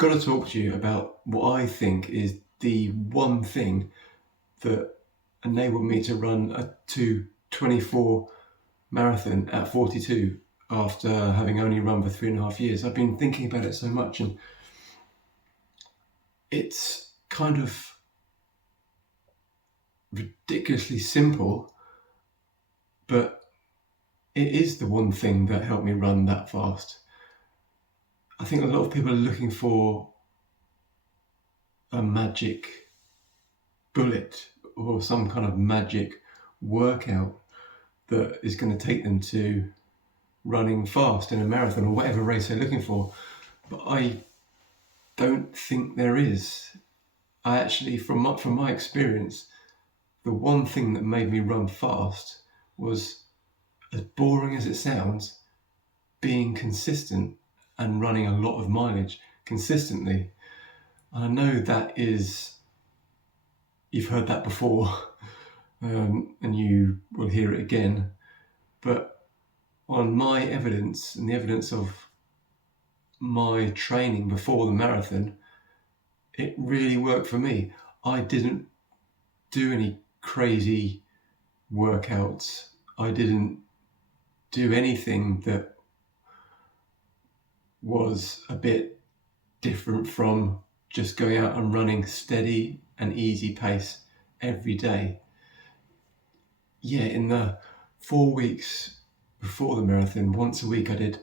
got to talk to you about what I think is the one thing that enabled me to run a 2:24 marathon at 42 after having only run for 3.5 years. I've been thinking about it so much, and it's kind of ridiculously simple, but it is the one thing that helped me run that fast. I think a lot of people are looking for a magic bullet or some kind of magic workout that is going to take them to running fast in a marathon or whatever race they're looking for. But I don't think there is. I actually, from my experience, the one thing that made me run fast was, as boring as it sounds, being consistent and running a lot of mileage consistently. I know that is, you've heard that before, and you will hear it again, but on my evidence and the evidence of my training before the marathon, it really worked for me. I didn't do any crazy workouts. I didn't do anything that was a bit different from just going out and running steady and easy pace every day. Yeah, in the 4 weeks before the marathon, once a week I did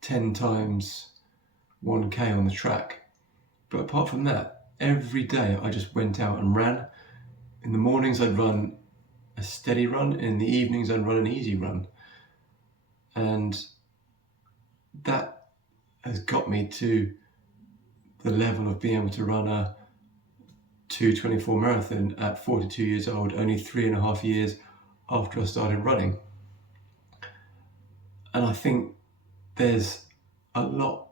10 times 1K on the track. But apart from that, every day I just went out and ran. In the mornings I'd run a steady run, and in the evenings I'd run an easy run. And that has got me to the level of being able to run a 2:24 marathon at 42 years old, only 3.5 years after I started running. And I think there's a lot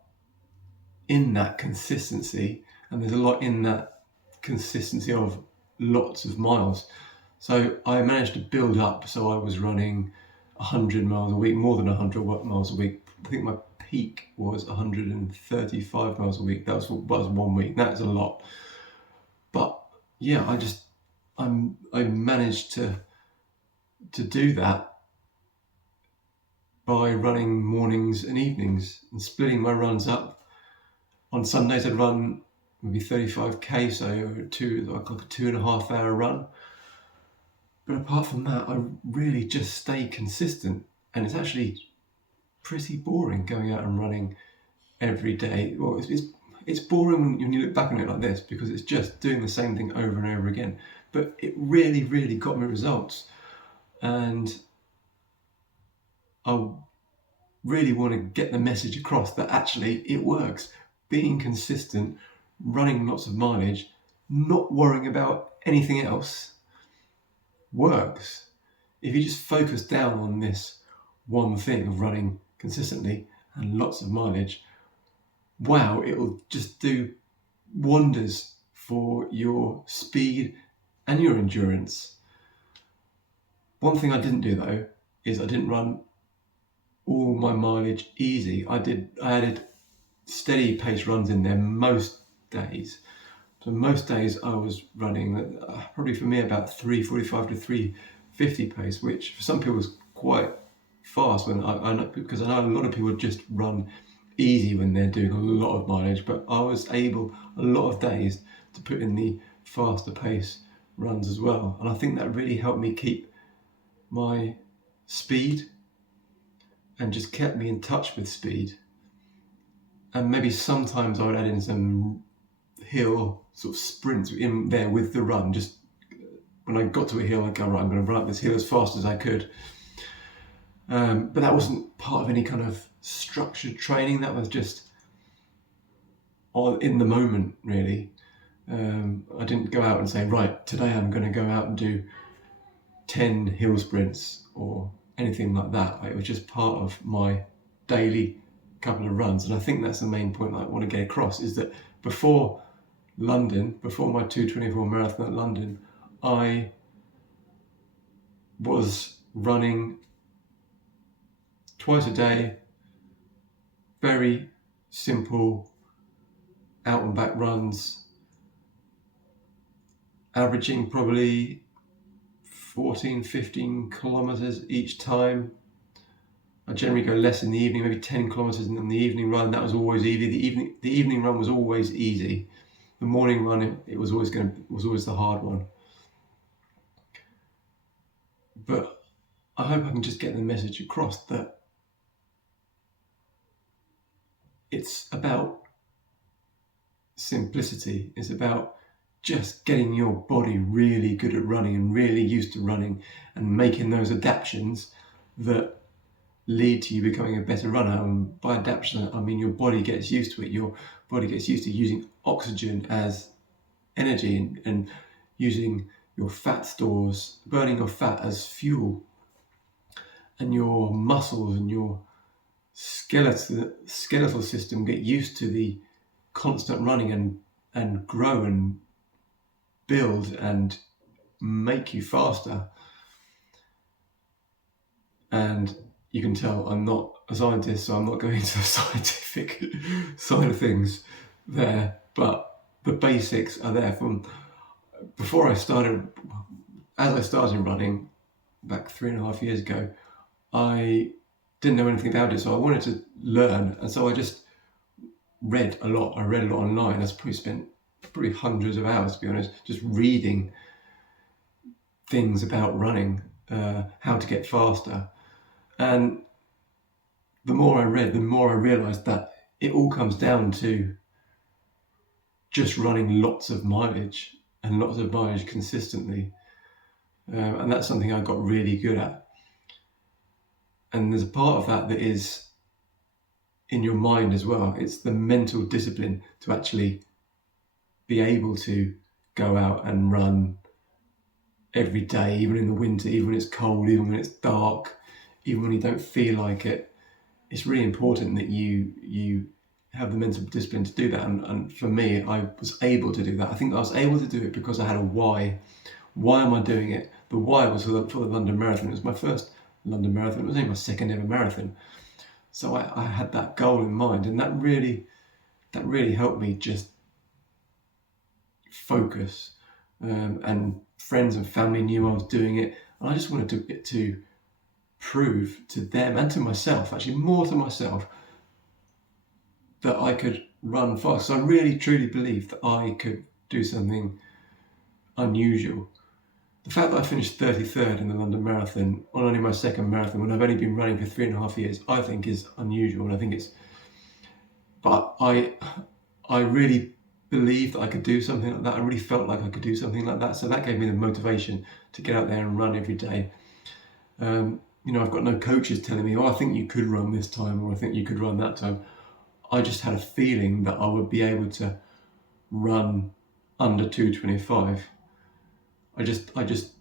in that consistency, and there's a lot in that consistency of lots of miles. So I managed to build up, so I was running 100 miles a week, more than 100 miles a week. I think my peak was 135 miles a week. That was 1 week. That's a lot. But yeah, I managed to do that by running mornings and evenings and splitting my runs up. On Sundays I'd run maybe 35k, so like a 2.5 hour run. But apart from that, I really just stay consistent, and it's actually pretty boring going out and running every day. Well, it's boring when you look back on it like this, because it's just doing the same thing over and over again. But it really, really got me results, and I really want to get the message across that actually it works. Being consistent, running lots of mileage, not worrying about anything else works. If you just focus down on this one thing of running consistently and lots of mileage, wow, it'll just do wonders for your speed and your endurance. One thing I didn't do though is I didn't run all my mileage easy. I added steady pace runs in there most days. So most days I was running probably for me about 3:45 to 3:50 pace, which for some people is quite fast. Because I know a lot of people just run easy when they're doing a lot of mileage, but I was able a lot of days to put in the faster pace runs as well. And I think that really helped me keep my speed and just kept me in touch with speed. And maybe sometimes I would add in some hill sort of sprints in there with the run. Just when I got to a hill, I'd go, right, I'm going to run up this hill as fast as I could. But that wasn't part of any kind of structured training. That was just in the moment, really. I didn't go out and say, right, today I'm going to go out and do 10 hill sprints or anything like that. It was just part of my daily couple of runs. And I think that's the main point that I want to get across, is that before my 2:24 marathon at London, I was running twice a day, very simple out and back runs, averaging probably 14, 15 kilometers each time. I generally go less in the evening, maybe 10 kilometers in the evening run. That was always easy. The evening run was always easy. The morning run, it was always the hard one. But I hope I can just get the message across that it's about simplicity. It's about just getting your body really good at running and really used to running and making those adaptations that lead to you becoming a better runner. And by adaptation, I mean your body gets used to it. Your body gets used to using oxygen as energy and using your fat stores, burning your fat as fuel. And your muscles and your skeletal system get used to the constant running and grow and build and make you faster. And you can tell I'm not a scientist, so I'm not going into the scientific side of things there, but the basics are there. From before I started, as I started running back 3.5 years ago, I didn't know anything about it, so I wanted to learn, and so I just read a lot. I read a lot online. I probably spent hundreds of hours, to be honest, just reading things about running, how to get faster. And the more I read, the more I realised that it all comes down to just running lots of mileage and lots of mileage consistently. And that's something I got really good at. And there's a part of that is in your mind as well. It's the mental discipline to actually be able to go out and run every day, even in the winter, even when it's cold, even when it's dark, even when you don't feel like it. It's really important that you have the mental discipline to do that. And for me, I was able to do that. I think I was able to do it because I had a why. Why am I doing it? The why was for the London Marathon. It was my first London Marathon. It was only my second ever marathon. So I had that goal in mind, and that really helped me just focus. And friends and family knew I was doing it, and I just wanted to prove to them and to myself, actually more to myself, that I could run fast. So I really truly believed that I could do something unusual. The fact that I finished 33rd in the London Marathon on only my second marathon, when I've only been running for 3.5 years, I think is unusual. And I think but I really believed that I could do something like that. I really felt like I could do something like that. So that gave me the motivation to get out there and run every day. I've got no coaches telling me, I think you could run this time, or I think you could run that time. I just had a feeling that I would be able to run under 2:25. I just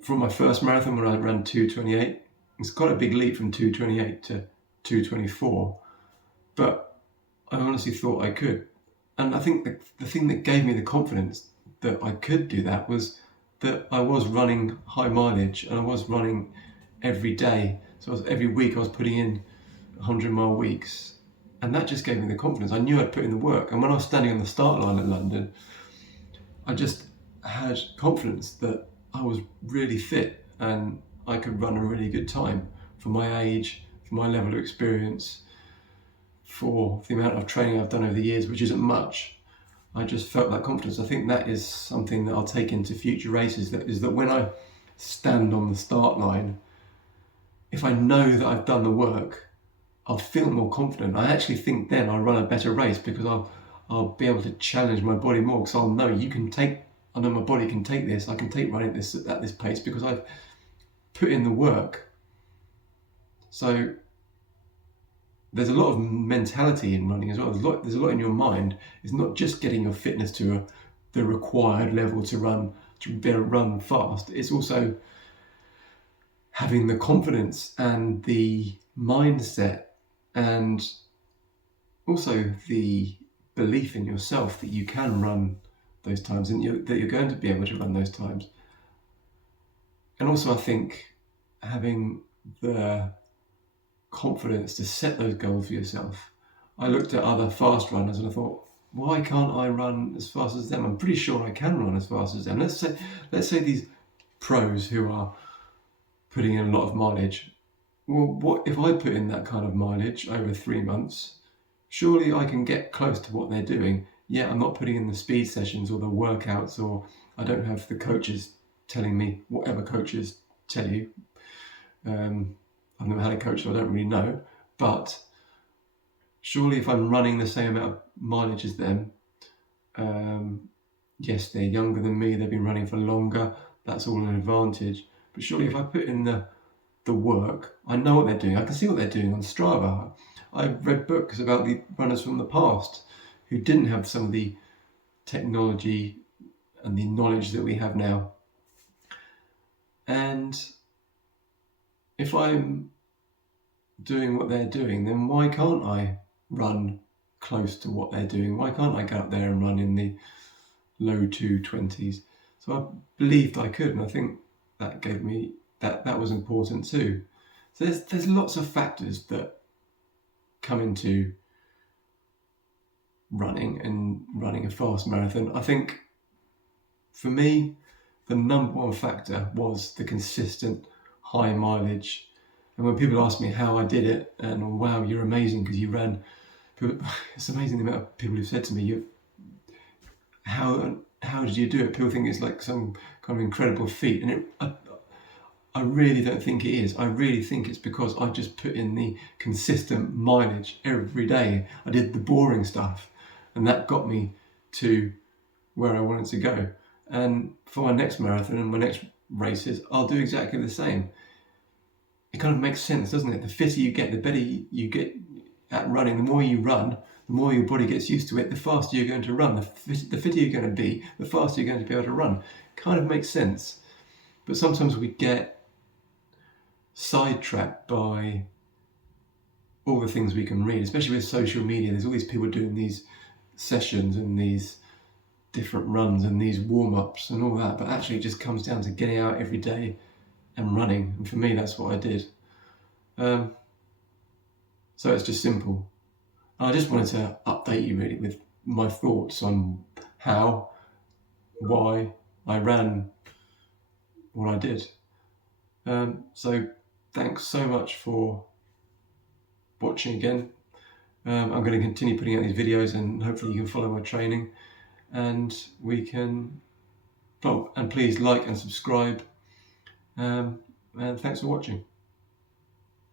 from my first marathon when I ran 2:28, it's quite a big leap from 2:28 to 2:24, but I honestly thought I could. And I think the thing that gave me the confidence that I could do that was that I was running high mileage, and I was running every day. So every week I was putting in 100-mile weeks, and that just gave me the confidence. I knew I'd put in the work, and when I was standing on the start line at London, I just had confidence that I was really fit and I could run a really good time for my age, for my level of experience, for the amount of training I've done over the years, which isn't much. I just felt that confidence. I think that is something that I'll take into future races, that when I stand on the start line, if I know that I've done the work, I'll feel more confident. I actually think then I'll run a better race, because I'll be able to challenge my body more, because I'll know I know my body can take this. I can take running this at this pace because I've put in the work. So there's a lot of mentality in running as well. There's a lot in your mind. It's not just getting your fitness to the required level to be able to run fast. It's also having the confidence and the mindset, and also the belief in yourself that you can run those times, and that you're going to be able to run those times. And also, I think having the confidence to set those goals for yourself. I looked at other fast runners and I thought, why can't I run as fast as them? I'm pretty sure I can run as fast as them. Let's say these pros who are putting in a lot of mileage. Well, what if I put in that kind of mileage over 3 months? Surely I can get close to what they're doing. Yeah, I'm not putting in the speed sessions or the workouts, or I don't have the coaches telling me whatever coaches tell you. I've never had a coach, so I don't really know. But surely if I'm running the same amount of mileage as them, yes, they're younger than me, they've been running for longer, that's all an advantage. But surely if I put in the work, I know what they're doing, I can see what they're doing on Strava. I've read books about the runners from the past who didn't have some of the technology and the knowledge that we have now. And if I'm doing what they're doing, then why can't I run close to what they're doing? Why can't I go up there and run in the low 220s? So I believed I could, and I think that gave me that was important too. So there's lots of factors that come into running and running a fast marathon. I think for me, the number one factor was the consistent high mileage. And when people ask me how I did it, and wow, you're amazing because you ran, it's amazing the amount of people who've said to me, how did you do it? People think it's like some kind of incredible feat, and I really don't think it is. I really think it's because I just put in the consistent mileage every day. I did the boring stuff, and that got me to where I wanted to go. And for my next marathon and my next races, I'll do exactly the same. It kind of makes sense, doesn't it? The fitter you get, the better you get at running. The more you run, the more your body gets used to it, the faster you're going to run. The fitter you're going to be, the faster you're going to be able to run. Kind of makes sense. But sometimes we get sidetracked by all the things we can read, especially with social media. There's all these people doing these sessions and these different runs and these warm-ups and all that, but actually it just comes down to getting out every day and running. And for me, that's what I did. So it's just simple. I just wanted to update you really with my thoughts on how, why I ran what I did. So thanks so much for watching again. I'm going to continue putting out these videos, and hopefully you can follow my training, and we can, and please like and subscribe, and thanks for watching.